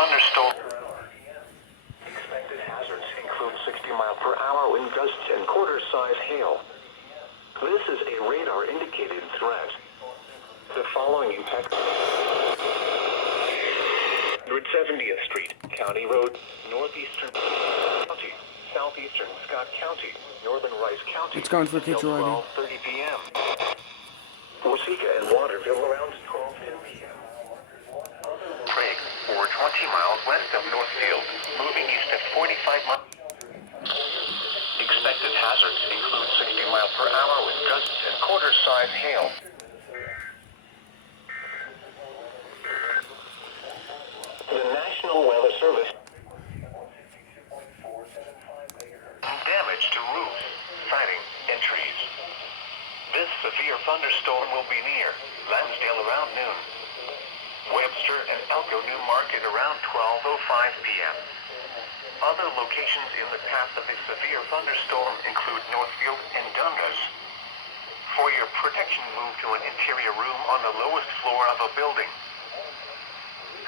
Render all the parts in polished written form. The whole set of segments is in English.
thunderstorm. Expected hazards include 60-mile-per-hour wind gusts and quarter-size hail. This is a radar-indicated threat. The following impact: 170th Street, County Road, Northeastern County, Southeastern Scott County, Northern Rice County. It's going for kids already. 12:30 p.m. Waseca and Waterville around 12:10 p.m. Craig, or 20 miles west of Northfield, moving east at 45 miles. Expected hazards include 60-mile-per-hour with gusts and quarter-size hail. The National Weather Service. Damage to roofs, siding, and trees. This severe thunderstorm will be near Lansdale around noon. Webster and Elko New Market around 12:05 p.m. Other locations in the path of a severe thunderstorm include Northfield and Dundas. For your protection, move to an interior room on the lowest floor of a building.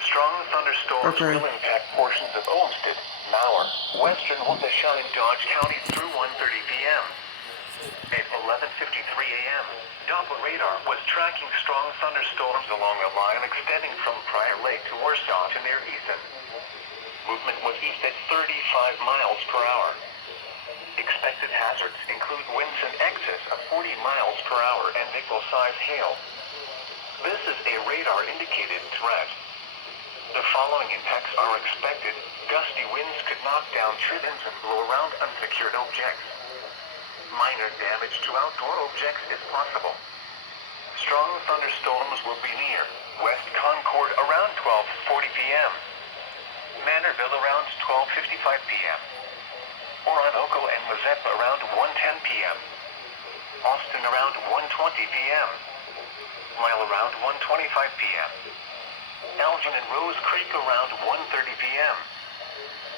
Strong thunderstorms will impact portions of Olmsted, Mower, Western Waukesha, Dodge County through 1:30 p.m. At 11:53 a.m., Doppler radar was tracking strong thunderstorms along a line extending from Prior Lake to Warsaw to near Easton. Movement was east at 35 miles per hour. Expected hazards include winds in excess of 40 miles per hour and nickel-size hail. This is a radar-indicated threat. The following impacts are expected. Gusty winds could knock down tree limbs and blow around unsecured objects. Minor damage to outdoor objects is possible. Strong thunderstorms will be near West Concord around 12:40 p.m. Manorville around 12:55 p.m. Orinoco and Mazeppa around 1:10 p.m. Austin around 1:20 p.m. Mile around 1:25 p.m. Elgin and Rose Creek around 1:30 p.m.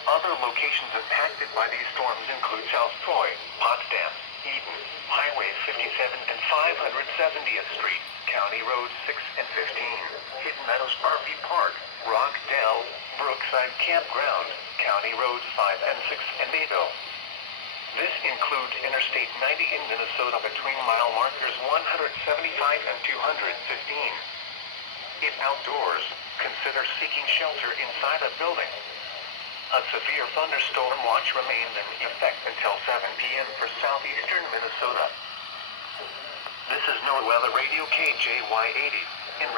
Other locations impacted by these storms include South Troy, Potsdam, Eden, Highway 57 and 570th Street, County Road 6 and 15, Hidden Meadows RV Park, Rock Dell, Brookside Campground, County Roads 5 and 6 and Mado. This includes Interstate 90 in Minnesota between mile markers 175 and 215. If outdoors, consider seeking shelter inside a building. A severe thunderstorm watch remains in effect until 7 p.m. for southeastern Minnesota. This is NOAA Weather Radio KJY 80 in